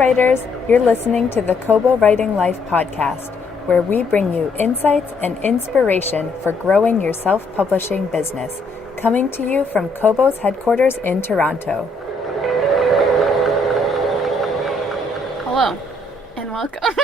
writers, you're listening to the Kobo Writing Life podcast, where we bring you insights and inspiration for growing your self-publishing business, coming to you from Kobo's headquarters in Toronto. Hello, and welcome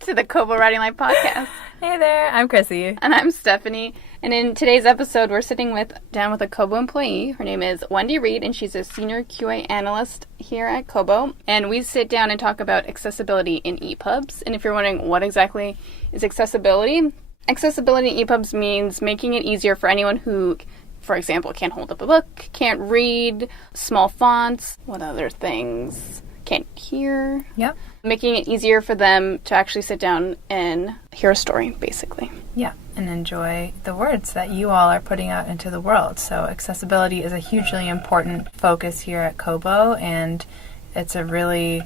to the Kobo Writing Life podcast. Hey there, I'm Chrissy. And I'm Stephanie. And in today's episode, we're sitting down with a Kobo employee. Her name is Wendy Reid, and she's a senior QA analyst here at Kobo. And we sit down and talk about accessibility in EPUBs. And if you're wondering what exactly is accessibility in EPUBs means making it easier for anyone who, for example, can't hold up a book, can't read, small fonts, what other things, can't hear. Yep. Making it easier for them to actually sit down and hear a story, basically. Yeah, and enjoy the words that you all are putting out into the world. So accessibility is a hugely important focus here at Kobo, and it's a really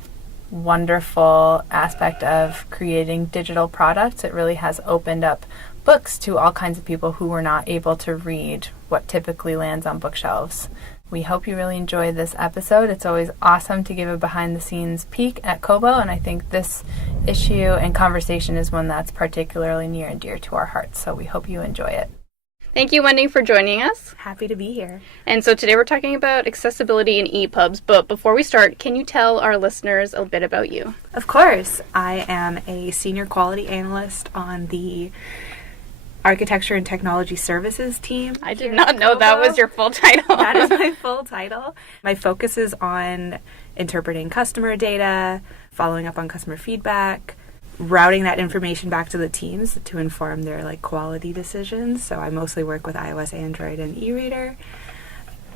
wonderful aspect of creating digital products. It really has opened up books to all kinds of people who were not able to read what typically lands on bookshelves. We hope you really enjoy this episode. It's always awesome to give a behind-the-scenes peek at Kobo, and I think this issue and conversation is one that's particularly near and dear to our hearts, so we hope you enjoy it. Thank you, Wendy, for joining us. Happy to be here. And so today we're talking about accessibility in EPUBs, but before we start, can you tell our listeners a bit about you? Of course. I am a senior quality analyst on the Architecture and Technology Services team. I did not know that was your full title. That is my full title. My focus is on interpreting customer data, following up on customer feedback, routing that information back to the teams to inform their quality decisions. So I mostly work with iOS, Android, and e-reader.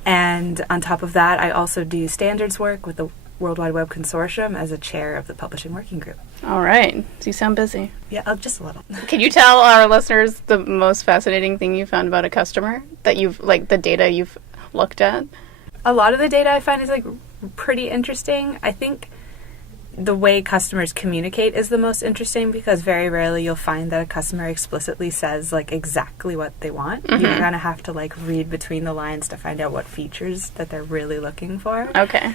And on top of that, I also do standards work with the World Wide Web Consortium as a chair of the Publishing Working Group. All right. So you sound busy. Yeah, just a little. Can you tell our listeners the most fascinating thing you found about a customer that you've, the data you've looked at? A lot of the data I find is, pretty interesting. I think the way customers communicate is the most interesting because very rarely you'll find that a customer explicitly says, exactly what they want. Mm-hmm. You kind of have to, read between the lines to find out what features that they're really looking for. Okay.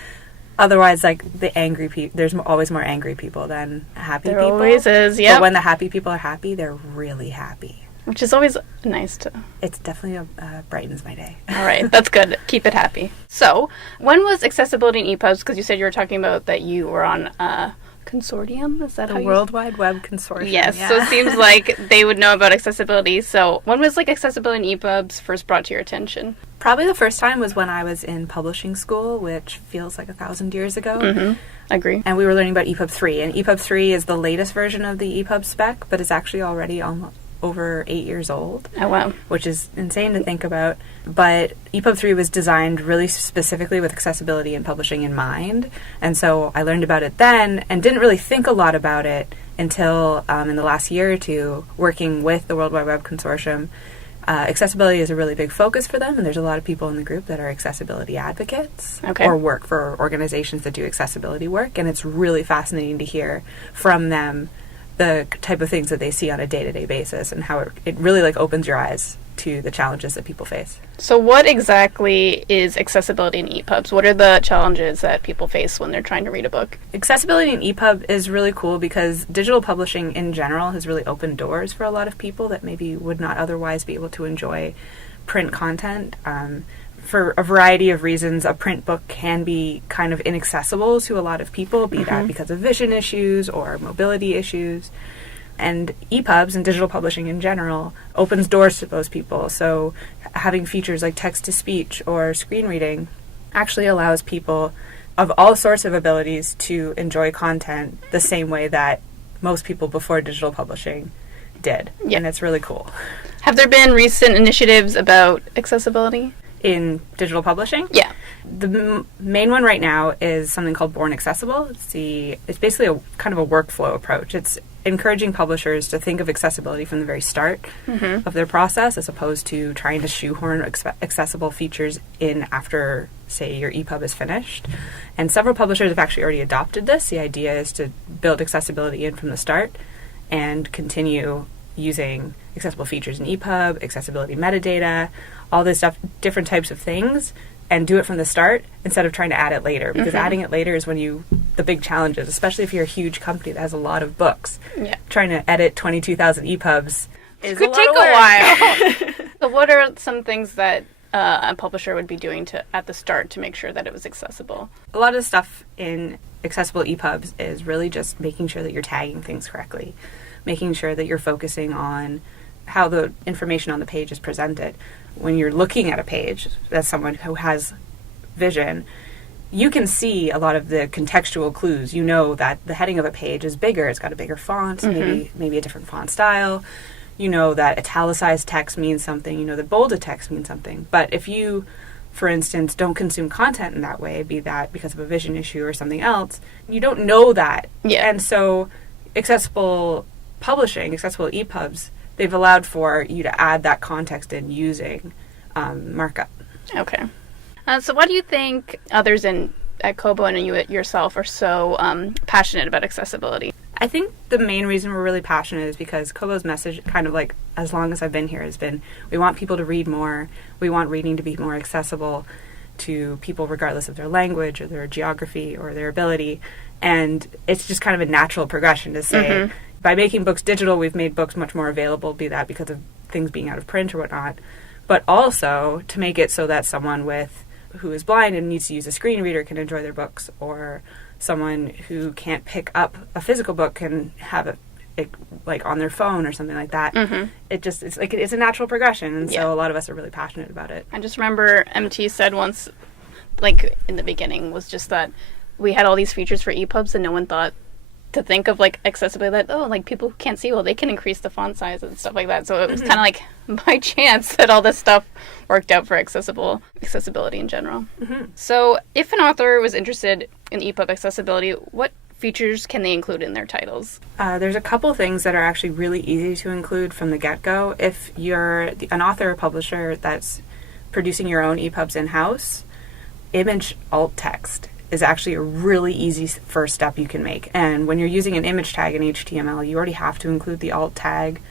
Otherwise, the angry people, there's always more angry people than happy people. There always is, yeah. But when the happy people are happy, they're really happy. Which is always nice to... It's definitely brightens my day. All right, that's good. Keep it happy. So, when was accessibility in EPUBs? Because you said you were talking about that you were on a consortium. Is that the how you... World Wide Web Consortium. Yes, yeah. So it seems like they would know about accessibility. So, when was accessibility in EPUBs first brought to your attention? Probably the first time was when I was in publishing school, which feels like 1,000 years ago. Mm-hmm. Agree. And we were learning about EPUB 3. And EPUB 3 is the latest version of the EPUB spec, but it's actually already over 8 years old. Oh, wow. Which is insane to think about. But EPUB 3 was designed really specifically with accessibility and publishing in mind. And so I learned about it then and didn't really think a lot about it until in the last year or two, working with the World Wide Web Consortium. Accessibility is a really big focus for them, and there's a lot of people in the group that are accessibility advocates or work for organizations that do accessibility work, and it's really fascinating to hear from them the type of things that they see on a day-to-day basis and how it really opens your eyes to the challenges that people face. So what exactly is accessibility in EPUBs? What are the challenges that people face when they're trying to read a book? Accessibility in EPUB is really cool because digital publishing in general has really opened doors for a lot of people that maybe would not otherwise be able to enjoy print content. For a variety of reasons, a print book can be kind of inaccessible to a lot of people, be that because of vision issues or mobility issues. And EPUBs and digital publishing in general opens doors to those people. So having features like text-to-speech or screen reading actually allows people of all sorts of abilities to enjoy content the same way that most people before digital publishing did. Yeah. And it's really cool. Have there been recent initiatives about accessibility? In digital publishing? Yeah. The main one right now is something called Born Accessible. It's basically a kind of a workflow approach. It's encouraging publishers to think of accessibility from the very start of their process as opposed to trying to shoehorn accessible features in after, say, your EPUB is finished. And several publishers have actually already adopted this. The idea is to build accessibility in from the start and continue using accessible features in EPUB, accessibility metadata, all this stuff, different types of things and do it from the start instead of trying to add it later, because adding it later is when the big challenge is, especially if you're a huge company that has a lot of books. Yeah. Trying to edit 22,000 EPUBs could take a while. So what are some things that a publisher would be doing at the start to make sure that it was accessible? A lot of the stuff in accessible EPUBs is really just making sure that you're tagging things correctly, making sure that you're focusing on how the information on the page is presented. When you're looking at a page, as someone who has vision, you can see a lot of the contextual clues. You know that the heading of a page is bigger, it's got a bigger font, maybe a different font style. You know that italicized text means something, you know that bolded text means something. But if you, for instance, don't consume content in that way, be that because of a vision issue or something else, you don't know that. Yeah. And so accessible publishing, accessible EPUBs, they've allowed for you to add that context in using markup. Okay. So why do you think others at Kobo and you yourself are so passionate about accessibility? I think the main reason we're really passionate is because Kobo's message, kind of like as long as I've been here, has been we want people to read more. We want reading to be more accessible to people regardless of their language or their geography or their ability. And it's just kind of a natural progression to say, by making books digital, we've made books much more available, be that because of things being out of print or whatnot, but also to make it so that someone who is blind and needs to use a screen reader can enjoy their books, or someone who can't pick up a physical book can have it like on their phone or something like that. It's a natural progression, and so a lot of us are really passionate about it. I just remember MT said once, like in the beginning, was just that we had all these features for EPUBs and no one thought to think of like accessibility, that like people who can't see, well, they can increase the font size and stuff like that. So it was kind of like by chance that all this stuff worked out for accessibility in general. So if an author was interested in EPUB accessibility, what features can they include in their titles? There's a couple things that are actually really easy to include from the get-go. If you're an author or publisher that's producing your own EPUBs in-house, image alt text is actually a really easy first step you can make. And when you're using an image tag in HTML, you already have to include the alt tag.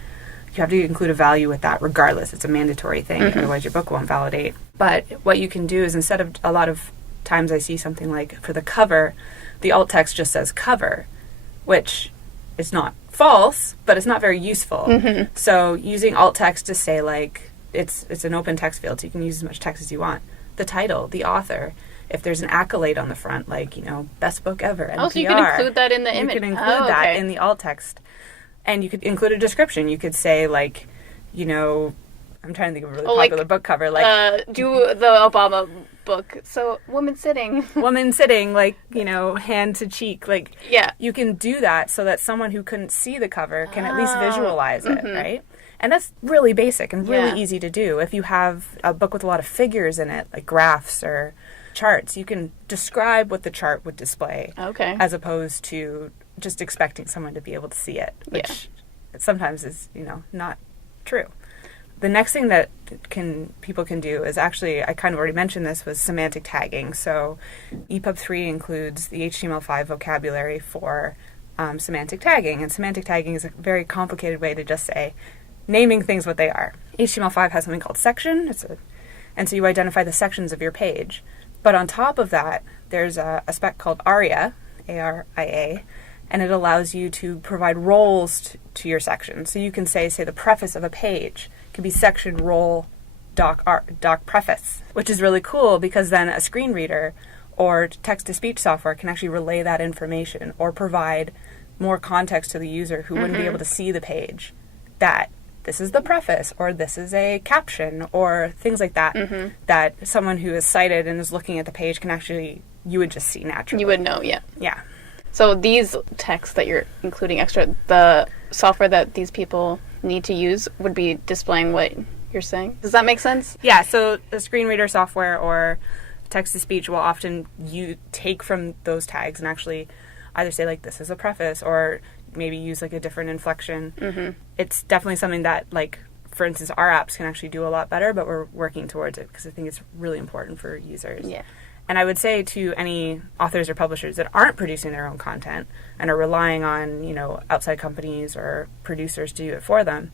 You have to include a value with that regardless. It's a mandatory thing, otherwise your book won't validate. But what you can do is, instead of, a lot of times I see something like, for the cover, the alt text just says cover, which is not false, but it's not very useful. So using alt text to say, like, it's an open text field, so you can use as much text as you want. The title, the author, if there's an accolade on the front, like, best book ever, NPR. Oh, so you can include that in the image. You can include that in the alt text. And you could include a description. You could say, like, I'm trying to think of a really popular book cover. Like, do the Obama book. So, woman sitting. Woman sitting, like, hand to cheek. Like, yeah. You can do that so that someone who couldn't see the cover can at least visualize it, right? And that's really basic and really easy to do. If you have a book with a lot of figures in it, like graphs or charts, you can describe what the chart would display, as opposed to just expecting someone to be able to see it, which sometimes is, not true. The next thing that people can do is, actually, I kind of already mentioned this, was semantic tagging. So EPUB 3 includes the HTML5 vocabulary for semantic tagging, and semantic tagging is a very complicated way to just say naming things what they are. HTML5 has something called section, and so you identify the sections of your page. But on top of that, there's a spec called ARIA, A-R-I-A, and it allows you to provide roles to your section. So you can say the preface of a page can be section role doc preface, which is really cool, because then a screen reader or text-to-speech software can actually relay that information or provide more context to the user who wouldn't be able to see the page, that this is the preface, or this is a caption, or things like that, that someone who is sighted and is looking at the page can actually, you would just see naturally. You would know, yeah. Yeah. So these texts that you're including extra, the software that these people need to use would be displaying what you're saying? Does that make sense? Yeah, so the screen reader software or text-to-speech will often take from those tags and actually either say, like, this is a preface, or maybe use, like, a different inflection. It's definitely something that, like, for instance, our apps can actually do a lot better, but we're working towards it because I think it's really important for users. Yeah. And I would say to any authors or publishers that aren't producing their own content and are relying on, outside companies or producers to do it for them,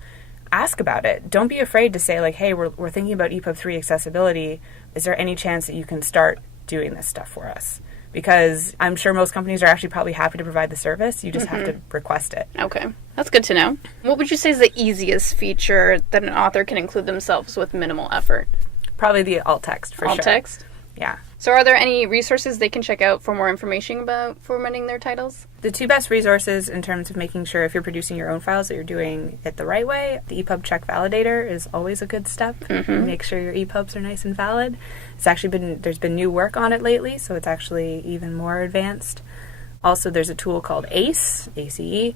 ask about it. Don't be afraid to say, like, hey, we're thinking about EPUB 3 accessibility. Is there any chance that you can start doing this stuff for us? Because I'm sure most companies are actually probably happy to provide the service. You just have to request it. Okay. That's good to know. What would you say is the easiest feature that an author can include themselves with minimal effort? Probably the alt text, for sure. Alt text? Yeah. So are there any resources they can check out for more information about formatting their titles? The two best resources in terms of making sure if you're producing your own files that you're doing it the right way, the EPUB check validator is always a good step. Make sure your EPUBs are nice and valid. There's been new work on it lately, so it's actually even more advanced. Also, there's a tool called ACE, ACE,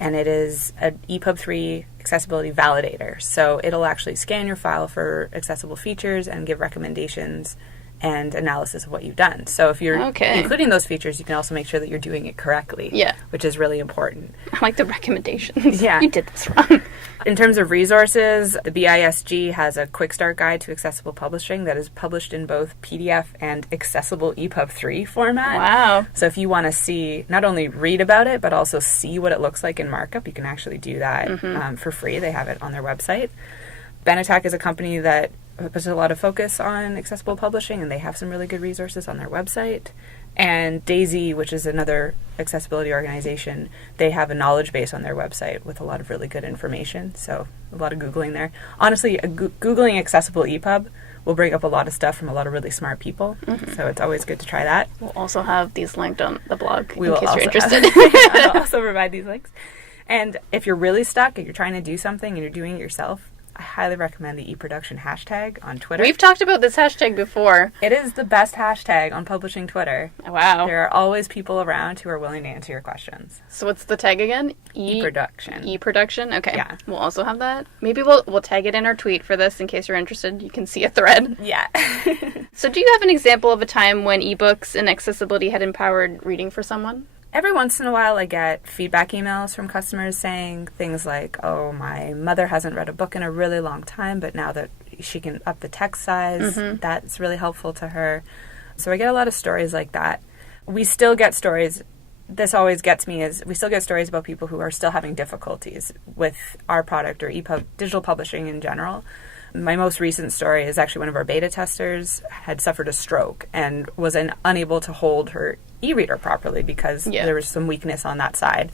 and it is an EPUB 3 accessibility validator. So it'll actually scan your file for accessible features and give recommendations and analysis of what you've done. So if you're including those features, you can also make sure that you're doing it correctly, which is really important. I like the recommendations. Yeah. You did this wrong. In terms of resources, the BISG has a quick start guide to accessible publishing that is published in both PDF and accessible EPUB 3 format. Wow. So if you want to see, not only read about it, but also see what it looks like in markup, you can actually do that for free. They have it on their website. Benatak is a company that puts a lot of focus on accessible publishing, and they have some really good resources on their website. And Daisy, which is another accessibility organization, they have a knowledge base on their website with a lot of really good information. So a lot of Googling there. Honestly, Googling accessible EPUB will bring up a lot of stuff from a lot of really smart people. So it's always good to try that. We'll also have these linked on the blog We in will case also you're interested. I'll also provide these links. And if you're really stuck and you're trying to do something and you're doing it yourself, I highly recommend the eProduction hashtag on Twitter. We've talked about this hashtag before. It is the best hashtag on publishing Twitter. Wow. There are always people around who are willing to answer your questions. So what's the tag again? eProduction. eProduction? Okay. Yeah. We'll also have that. Maybe we'll tag it in our tweet for this in case you're interested. You can see a thread. Yeah. So do you have an example of a time when ebooks and accessibility had empowered reading for someone? Every once in a while, I get feedback emails from customers saying things like, oh, my mother hasn't read a book in a really long time, but now that she can up the text size, that's really helpful to her. So I get a lot of stories like that. We still get stories. This always gets me is we still get stories about people who are still having difficulties with our product or EPUB, digital publishing in general. My most recent story is actually one of our beta testers had suffered a stroke and was unable to hold her e-reader properly because there was some weakness on that side.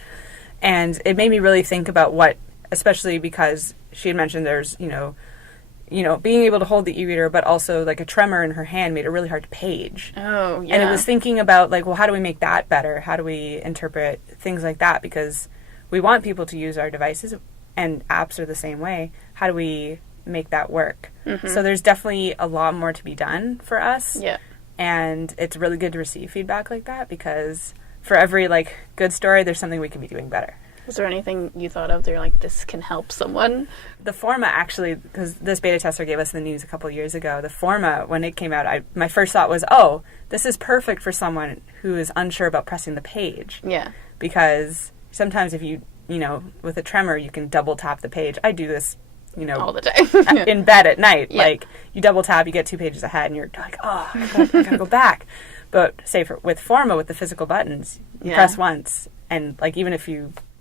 And it made me really think about what, especially because she had mentioned there's, you know, being able to hold the e-reader, but also like a tremor in her hand made it really hard to page. Oh, yeah. And it was thinking about like, well, how do we make that better? How do we interpret things like that? Because we want people to use our devices and apps are the same way. How do we make that work? So there's definitely a lot more to be done for us. Yeah. And it's really good to receive feedback like that because for every like good story, there's something we can be doing better. Is there anything you thought of that you're like, this can help someone? The format actually, because this beta tester gave us the news a couple of years ago, the format, when it came out, my first thought was, oh, this is perfect for someone who is unsure about pressing the page. Yeah. Because sometimes if you know, with a tremor, you can double tap the page. I do this, you know, all the time. in bed at night. Yeah. Like, you double tap, you get 2 pages ahead, and you're like, oh, I gotta go back. But say with Forma, with the physical buttons, you press once, and like even if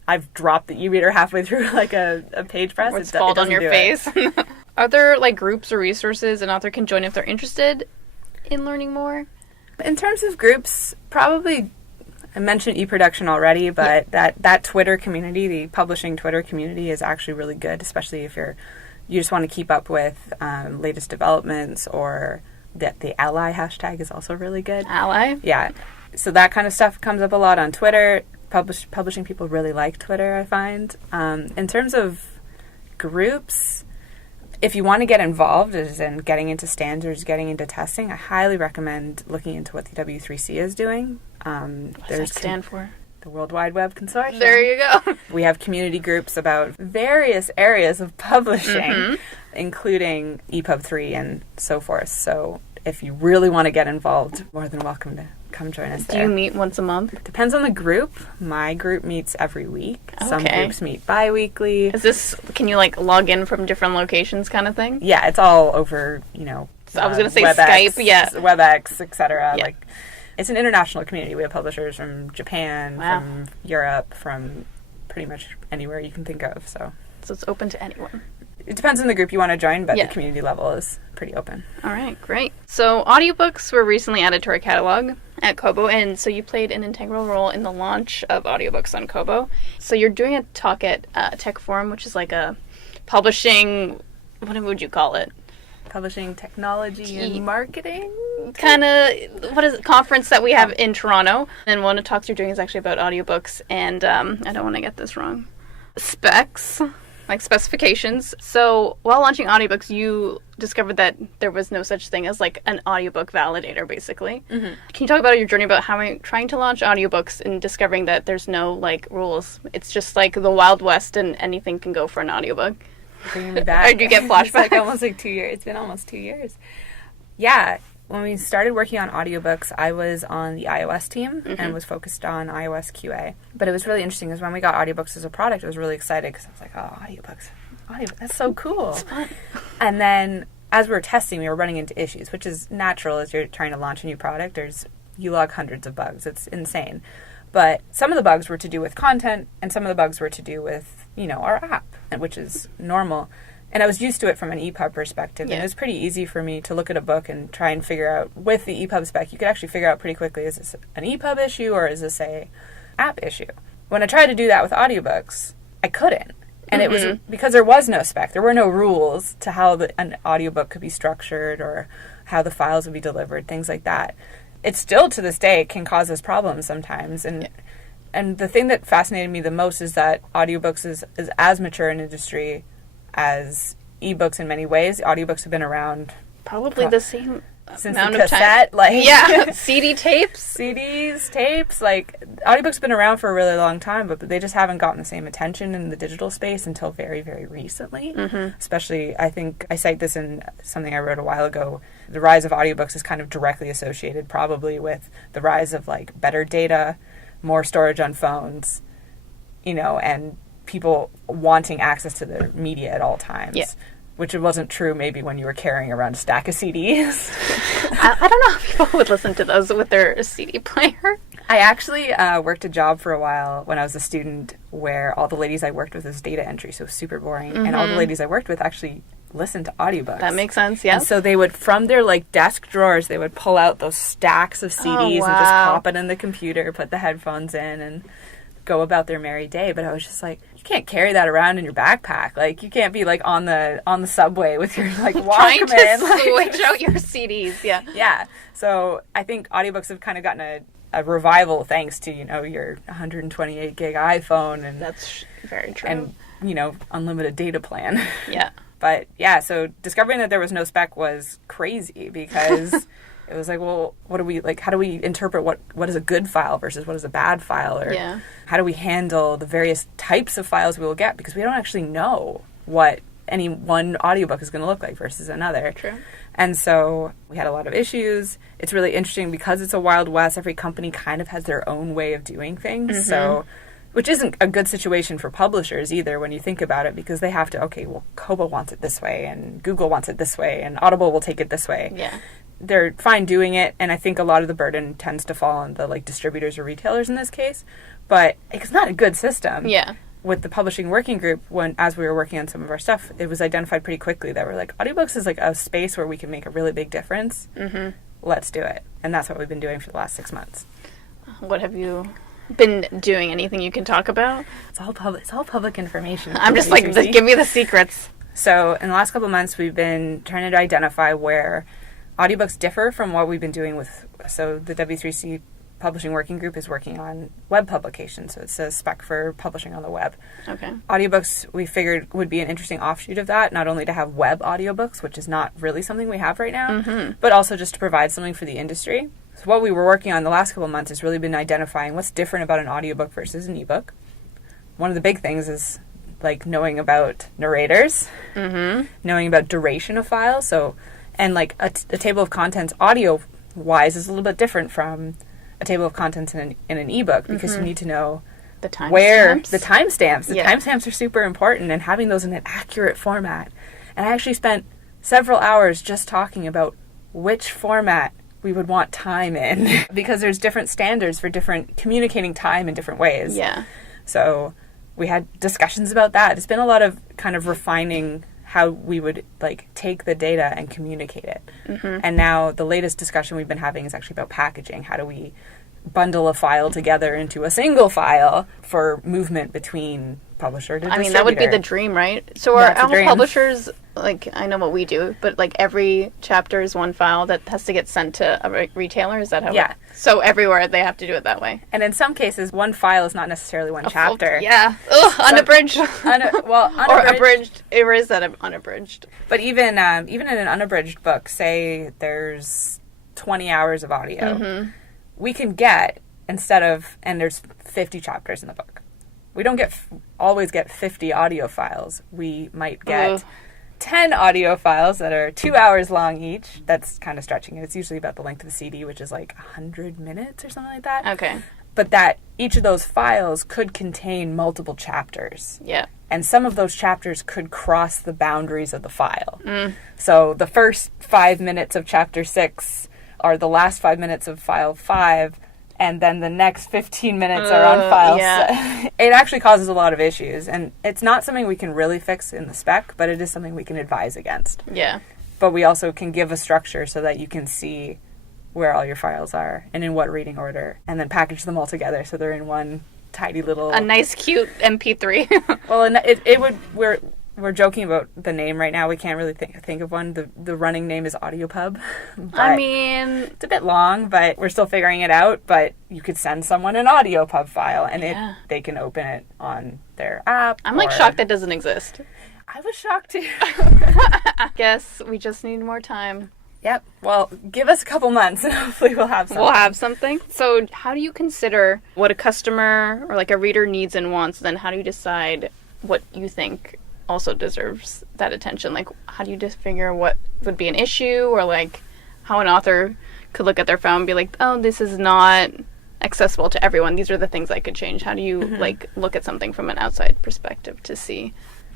I've dropped the e-reader halfway through like a page press. Or it's fallen on your face. Are there like groups or resources an author can join if they're interested in learning more? In terms of groups, probably I mentioned eProduction already, but that Twitter community, the publishing Twitter community, is actually really good, especially if you just want to keep up with latest developments, or the Ally hashtag is also really good. Ally? Yeah. So that kind of stuff comes up a lot on Twitter. Publishing people really like Twitter, I find. In terms of groups, if you want to get involved as in getting into standards, getting into testing, I highly recommend looking into what the W3C is doing. What does that stand for? The World Wide Web Consortium. There you go. We have community groups about various areas of publishing, including EPUB 3 and so forth. So if you really want to get involved, more than welcome to come join us there. Do you meet once a month? Depends on the group. My group meets every week. Okay. Some groups meet bi-weekly. Is this, can you like log in from different locations kind of thing? Yeah, it's all over, you know. So I was going to say WebEx, Skype, yeah. WebEx, etc. Yeah. Like, it's an international community. We have publishers from Japan, from Europe, from pretty much anywhere you can think of. So it's open to anyone. it depends on the group you want to join, but Yeah. the community level is pretty open. All right, great. So audiobooks were recently added to our catalog at Kobo, and so you played an integral role in the launch of audiobooks on Kobo. So you're doing a talk at Tech Forum, which is like a publishing, what would you call it? Publishing technology and marketing? Kind of, what is it, conference that we have in Toronto. And one of the talks you're doing is actually about audiobooks, and I don't want to get this wrong. Specs, like specifications. So while launching audiobooks, you discovered that there was no such thing as like an audiobook validator, basically. Mm-hmm. Can you talk about your journey about how trying to launch audiobooks and discovering that there's no like rules? It's just like the Wild West and anything can go for an audiobook. Bringing me back. Or do you get flashbacks? It's like almost like 2 years. It's been almost 2 years. Yeah. When we started working on audiobooks, I was on the iOS team and was focused on iOS QA. But it was really interesting because when we got audiobooks as a product, I was really excited because I was like, oh, audiobooks, that's so cool. It's fun. And then as we were testing, we were running into issues, which is natural as you're trying to launch a new product. You log hundreds of bugs. It's insane. But some of the bugs were to do with content, and some of the bugs were to do with, our app, which is normal. And I was used to it from an EPUB perspective, and it was pretty easy for me to look at a book and try and figure out, with the EPUB spec, you could actually figure out pretty quickly, is this an EPUB issue or is this a app issue? When I tried to do that with audiobooks, I couldn't. And it was because there was no spec. There were no rules to how an audiobook could be structured or how the files would be delivered, things like that. It still, to this day, can cause us problems sometimes. And the thing that fascinated me the most is that audiobooks is as mature an industry as ebooks in many ways. Audiobooks have been around probably the same since amount the of time. cassette, CD tapes, CDs, tapes. Like, audiobooks have been around for a really long time, but they just haven't gotten the same attention in the digital space until very, very recently. Especially, I think I cite this in something I wrote a while ago. The rise of audiobooks is kind of directly associated probably with the rise of like better data, more storage on phones, and people wanting access to their media at all times. Yeah. Which it wasn't true maybe when you were carrying around a stack of CDs. I don't know if people would listen to those with their CD player. I actually worked a job for a while when I was a student where all the ladies I worked with was data entry, so super boring. And all the ladies I worked with actually listened to audiobooks. That makes sense, yeah. And so they would, from their like desk drawers, they would pull out those stacks of CDs and just pop it in the computer, put the headphones in, and go about their merry day. But I was just like, you can't carry that around in your backpack. Like, you can't be like on the subway with your like Walkman. Trying to switch out your CDs, yeah. Yeah. So I think audiobooks have kind of gotten a revival thanks to, your 128 gig iPhone and that's very true. And, unlimited data plan. Yeah. But yeah, so discovering that there was no spec was crazy because it was like, well, how do we interpret what is a good file versus what is a bad file? Or how do we handle the various types of files we will get? Because we don't actually know what any one audiobook is going to look like versus another. True. And so we had a lot of issues. It's really interesting because it's a Wild West. Every company kind of has their own way of doing things. So, which isn't a good situation for publishers either when you think about it, because they have to, okay, well, Kobo wants it this way and Google wants it this way and Audible will take it this way. Yeah. They're fine doing it, and I think a lot of the burden tends to fall on the like distributors or retailers in this case. But it's not a good system. Yeah. With the publishing working group, as we were working on some of our stuff, it was identified pretty quickly that we're like, audiobooks is like a space where we can make a really big difference. Let's do it. And that's what we've been doing for the last 6 months. What have you been doing? Anything you can talk about? It's all public information. I'm just like, give me the secrets. So in the last couple of months, we've been trying to identify where audiobooks differ from what we've been doing with. So the W3C publishing working group is working on web publication, so it's a spec for publishing on the web. Okay. Audiobooks, we figured, would be an interesting offshoot of that, not only to have web audiobooks, which is not really something we have right now, but also just to provide something for the industry. So what we were working on the last couple of months has really been identifying what's different about an audiobook versus an ebook. One of the big things is like knowing about narrators, knowing about duration of files. So, and like a table of contents audio-wise is a little bit different from a table of contents in an ebook, because you need to know the timestamps. The timestamps are super important, and having those in an accurate format. And I actually spent several hours just talking about which format we would want time in because there's different standards for different communicating time in different ways. Yeah. So we had discussions about that. It's been a lot of kind of refining how we would like take the data and communicate it. And now the latest discussion we've been having is actually about packaging. How do we bundle a file together into a single file for movement between publisher to distributor? I mean, that would be the dream, right? So are all publishers, like, I know what we do, but like every chapter is one file that has to get sent to a retailer? Is that how Yeah. So everywhere they have to do it that way? And in some cases, one file is not necessarily one chapter. Yeah. Ugh, unabridged. Unabridged. Or abridged. Or is that unabridged? But even in an unabridged book, say there's 20 hours of audio, we can get, and there's 50 chapters in the book. We don't always get 50 audio files. We might get 10 audio files that are 2 hours long each. That's kind of stretching it. It's usually about the length of the CD, which is like 100 minutes or something like that. Okay. But that each of those files could contain multiple chapters. Yeah. And some of those chapters could cross the boundaries of the file. So the first 5 minutes of chapter 6 are the last 5 minutes of file 5, and then the next 15 minutes are on file 6. It actually causes a lot of issues, and it's not something we can really fix in the spec, but it is something we can advise against. Yeah. But we also can give a structure so that you can see where all your files are and in what reading order, and then package them all together so they're in one tidy little... A nice, cute MP3. Well, it would... We're joking about the name right now. We can't really think of one. The running name is AudioPub. I mean... It's a bit long, but we're still figuring it out. But you could send someone an AudioPub file, and they can open it on their app. I'm like shocked that doesn't exist. I was shocked too. I guess we just need more time. Yep. Well, give us a couple months, and hopefully we'll have something. We'll have something. So how do you consider what a customer or like a reader needs and wants? Then how do you decide what you think also deserves that attention? Like, how do you just figure what would be an issue, or like how an author could look at their file and be like, oh, this is not accessible to everyone. These are the things I could change. How do you like look at something from an outside perspective to see?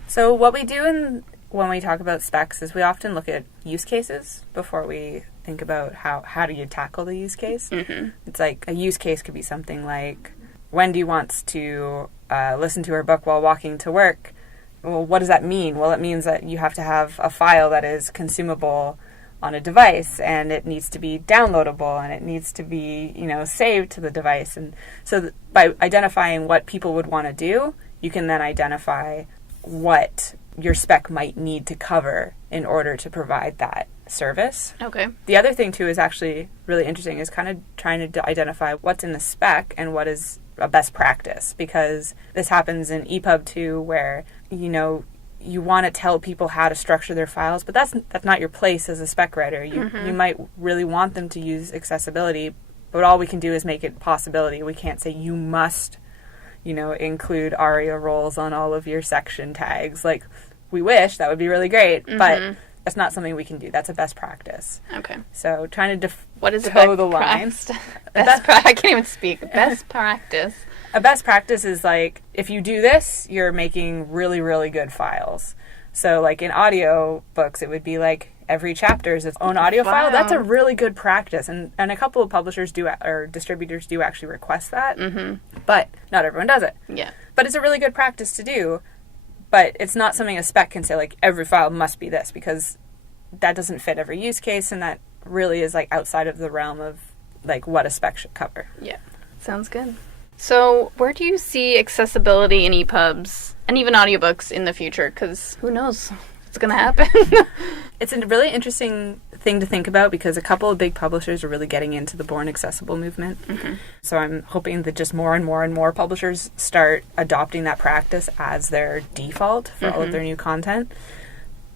So what we do when we talk about specs is we often look at use cases before we think about how do you tackle the use case. It's like a use case could be something like Wendy wants to listen to her book while walking to work. Well, what does that mean? Well, it means that you have to have a file that is consumable on a device, and it needs to be downloadable, and it needs to be, saved to the device. And so by identifying what people would want to do, you can then identify what your spec might need to cover in order to provide that service. Okay. The other thing, too, is actually really interesting, is kind of trying to identify what's in the spec and what is a best practice, because this happens in EPUB too, where you want to tell people how to structure their files, but that's not your place as a spec writer. You might really want them to use accessibility, but all we can do is make it possibility. We can't say you must include ARIA roles on all of your section tags. Like, we wish that would be really great, but that's not something we can do. That's a best practice. Okay. So trying to what is toe the line. I can't even speak. Best practice. A best practice is like, if you do this, you're making really, really good files. So like in audio books, it would be like every chapter is its own audio file. That's a really good practice. And a couple of publishers or distributors do actually request that. But not everyone does it. Yeah. But it's a really good practice to do. But it's not something a spec can say, like, every file must be this, because that doesn't fit every use case, and that really is, like, outside of the realm of, like, what a spec should cover. Yeah. Sounds good. So where do you see accessibility in EPUBs and even audiobooks in the future? Because who knows what's going to happen? It's a really interesting thing to think about, because a couple of big publishers are really getting into the Born Accessible movement. So I'm hoping that just more and more and more publishers start adopting that practice as their default for all of their new content.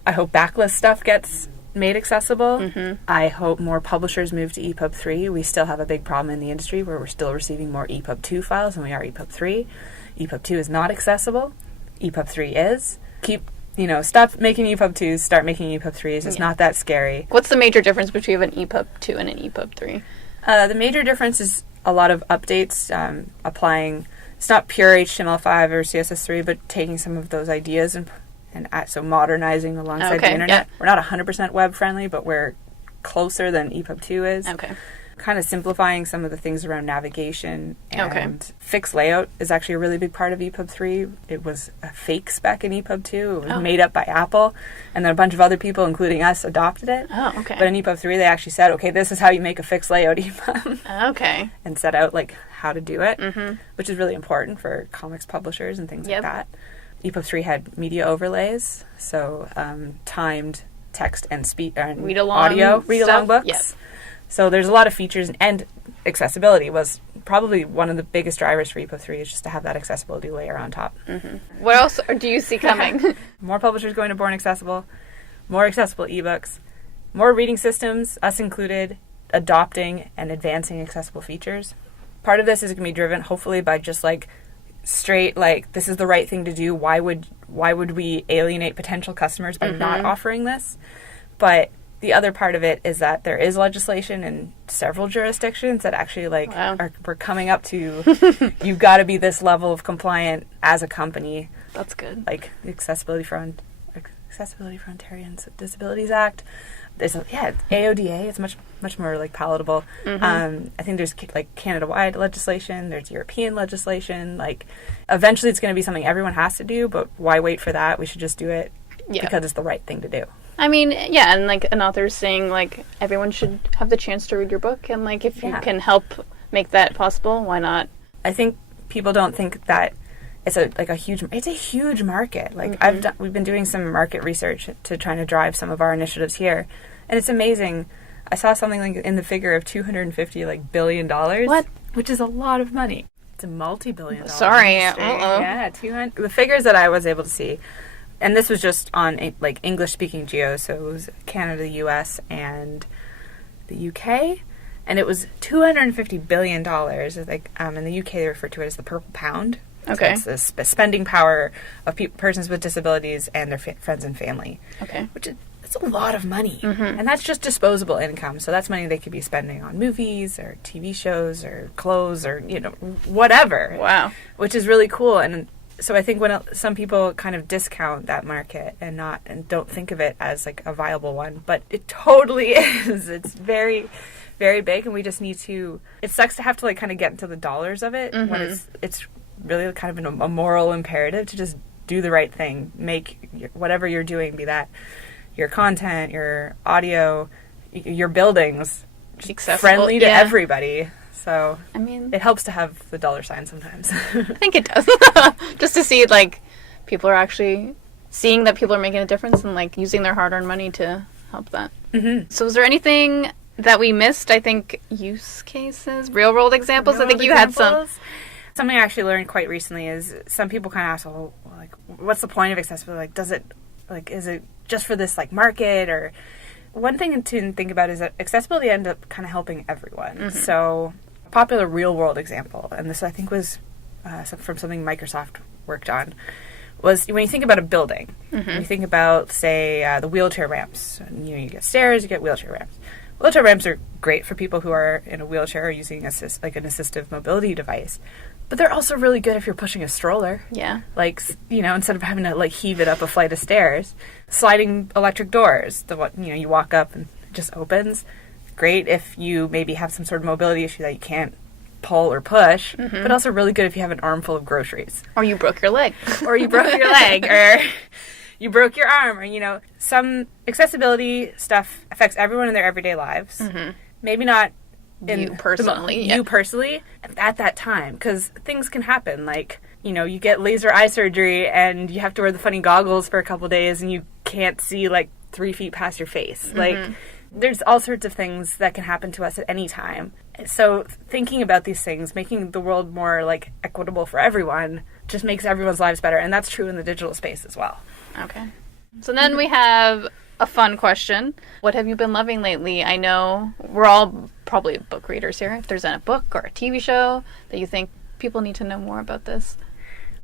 I hope backlist stuff gets made accessible. I hope more publishers move to EPUB 3. We still have a big problem in the industry where we're still receiving more EPUB 2 files than we are EPUB 3. EPUB 2 is not accessible. EPUB 3 is. Stop making EPUB 2s, start making EPUB 3s. It's not that scary. What's the major difference between an EPUB 2 and an EPUB 3? The major difference is a lot of updates, applying, it's not pure HTML5 or CSS3, but taking some of those ideas and so modernizing alongside the internet. We're not 100% web friendly, but we're closer than EPUB 2 is. Okay. kind of simplifying some of the things around navigation and Okay. fixed layout is actually a really big part of EPUB 3. It was a fake spec in EPUB 2. It was made up by Apple, and then a bunch of other people, including us, adopted it. Oh, okay. But in EPUB 3, they actually said, okay, this is how you make a fixed layout EPUB. Okay. And set out, like, how to do it, which is really important for comics publishers and things Yep. like that. EPUB 3 had media overlays, so timed text and audio read-along books. Yep. So there's a lot of features, and accessibility was probably one of the biggest drivers for EPUB 3 is just to have that accessibility layer on top. What else do you see coming? More publishers going to Born Accessible, more accessible ebooks, more reading systems, us included, adopting and advancing accessible features. Part of this is going to be driven hopefully by just like straight, like, this is the right thing to do. Why would we alienate potential customers by not offering this? But the other part of it is that there is legislation in several jurisdictions that actually we're coming up to you've got to be this level of compliant as a company. That's good. Like the Accessibility for Ontarians with Disabilities Act. There's AODA. It's much more like palatable. I think there's like Canada-wide legislation. There's European legislation. Like eventually, it's going to be something everyone has to do. But why wait for that? We should just do it because it's the right thing to do. I mean, yeah, and like an author's saying, like, everyone should have the chance to read your book, and like if you can help make that possible, why not? I think people don't think that it's a huge market. Like we've been doing some market research to trying to drive some of our initiatives here, and it's amazing. I saw something like in the figure of $250 billion. What? Which is a lot of money. It's a multi-billion dollar Sorry. industry. Uh-oh. Yeah, 200. The figures that I was able to see, and this was just on like English-speaking geos, so it was Canada, the U.S., and the U.K., and it was $250 billion. Like in the UK, they refer to it as the purple pound. Okay. So it's the spending power of persons with disabilities and their friends and family. Okay. Which is that's a lot of money, and that's just disposable income. So that's money they could be spending on movies or TV shows or clothes or whatever. Wow. Which is really cool. And so I think when some people kind of discount that market and don't think of it as like a viable one, but it totally is. It's very, very big, and we just need to. It sucks to have to like kind of get into the dollars of it when it's really kind of a moral imperative to just do the right thing. Make whatever you're doing, be that your content, your audio, your buildings, Accessible, friendly to everybody. So I mean, it helps to have the dollar sign sometimes. I think it does. Just to see like people are actually seeing that people are making a difference and like using their hard-earned money to help that. So is there anything that we missed? I think use cases, real-world examples. I think you had some. Something I actually learned quite recently is some people kind of ask, well, like, what's the point of accessibility? Like, is it just for this like market? Or one thing to think about is that accessibility ends up kind of helping everyone. So a popular real-world example, and this I think was from something Microsoft worked on, was when you think about a building, when you think about, say, the wheelchair ramps. You get stairs, you get wheelchair ramps. Wheelchair ramps are great for people who are in a wheelchair or using an assistive mobility device. But they're also really good if you're pushing a stroller. Yeah. Like, instead of having to, like, heave it up a flight of stairs. Sliding electric doors, you walk up and it just opens. Great if you maybe have some sort of mobility issue that you can't pull or push. But also really good if you have an armful of groceries. Or you broke your leg. Or you broke your leg. Or you broke your arm. Or, some accessibility stuff affects everyone in their everyday lives. Maybe not You personally. You personally at that time, because things can happen. Like, you get laser eye surgery and you have to wear the funny goggles for a couple days and you can't see like 3 feet past your face. Like, there's all sorts of things that can happen to us at any time. So thinking about these things, making the world more like equitable for everyone, just makes everyone's lives better. And that's true in the digital space as well. Okay. So then we have a fun question. What have you been loving lately? I know we're all probably book readers here. If there's a book or a TV show that you think people need to know more about this.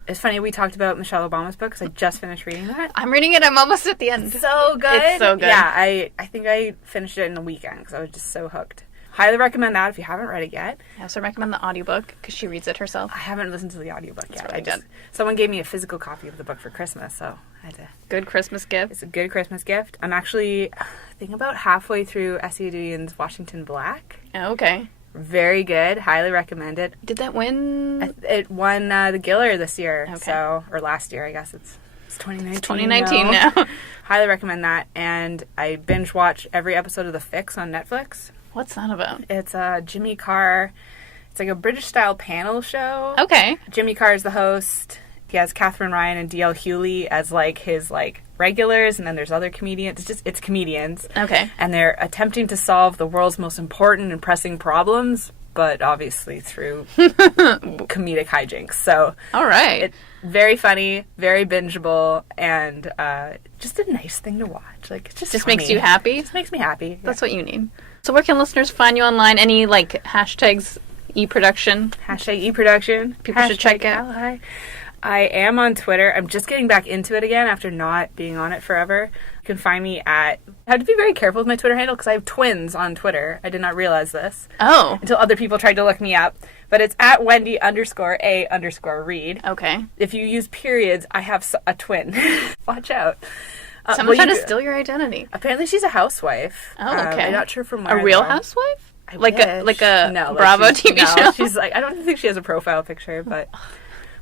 It's funny, we talked about Michelle Obama's book because I just finished reading that. I'm reading it. I'm almost at the end. So good. It's so good. Yeah, I think I finished it in a weekend because I was just so hooked. highly recommend that if you haven't read it yet. I also recommend the audiobook because she reads it herself. I haven't listened to the audiobook yet. Really good. Someone gave me a physical copy of the book for Christmas, so I had to. Good Christmas gift. It's a good Christmas gift. I'm actually, I think, about halfway through S.E. Dudion's Washington Black. Oh, okay. Very good. Highly recommend it. Did that win? It won the Giller this year, Okay. or last year, I guess. It's 2019. It's 2019 now. Highly recommend that. And I binge watch every episode of The Fix on Netflix. What's that about? It's Jimmy Carr. It's like a British-style panel show. Okay. Jimmy Carr is the host. He has Catherine Ryan and D.L. Hewley as his regulars, and then there's other comedians. It's comedians. Okay. And they're attempting to solve the world's most important and pressing problems, but obviously through comedic hijinks. So, all right. It's very funny, very bingeable, and just a nice thing to watch. It's just makes you happy. Just makes me happy. That's what you need. So where can listeners find you online? Any hashtags eProduction? Hashtag eProduction. People should check out. Ally. I am on Twitter. I'm just getting back into it again after not being on it forever. You can find me at... I had to be very careful with my Twitter handle because I have twins on Twitter. I did not realize this. Oh. Until other people tried to look me up. But it's at Wendy_A_Reid. Okay. If you use periods, I have a twin. Watch out. Someone tried to steal your identity. Apparently she's a housewife. Oh, okay. I'm not sure from where. A real housewife? I like wish. a No, Bravo TV show? She's I don't think she has a profile picture, but...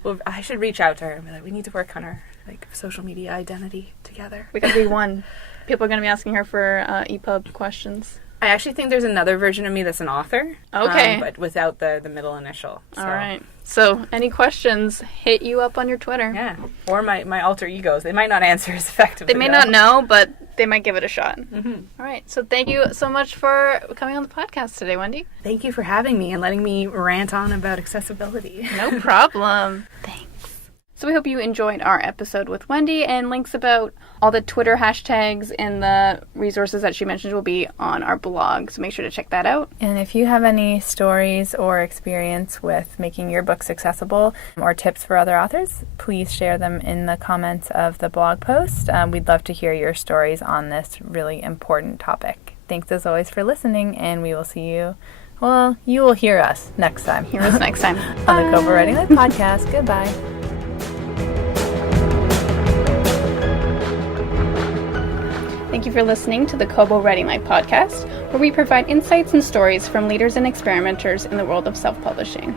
Well, I should reach out to her and be like, we need to work on our social media identity together. We gotta be one. People are gonna be asking her for EPUB questions. I actually think there's another version of me that's an author. Okay. But without the middle initial. So. All right. So, any questions, hit you up on your Twitter. Yeah. Or my alter egos. They might not answer as effectively. They may not know, but they might give it a shot. Mm-hmm. All right. So, thank you so much for coming on the podcast today, Wendy. Thank you for having me and letting me rant on about accessibility. No problem. Thanks. So we hope you enjoyed our episode with Wendy, and links about all the Twitter hashtags and the resources that she mentioned will be on our blog, so make sure to check that out. And if you have any stories or experience with making your books accessible or tips for other authors, please share them in the comments of the blog post. We'd love to hear your stories on this really important topic. Thanks as always for listening, and we will see you. Well, you will hear us next time. Hear us next time. On the Kobo Writing Life podcast. Goodbye. Thank you for listening to the Kobo Writing Life podcast, where we provide insights and stories from leaders and experimenters in the world of self-publishing.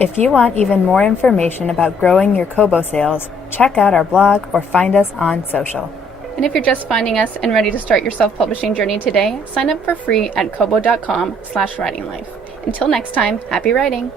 If you want even more information about growing your Kobo sales, check out our blog or find us on social. And if you're just finding us and ready to start your self-publishing journey today, sign up for free at kobo.com/writinglife. Until next time, happy writing!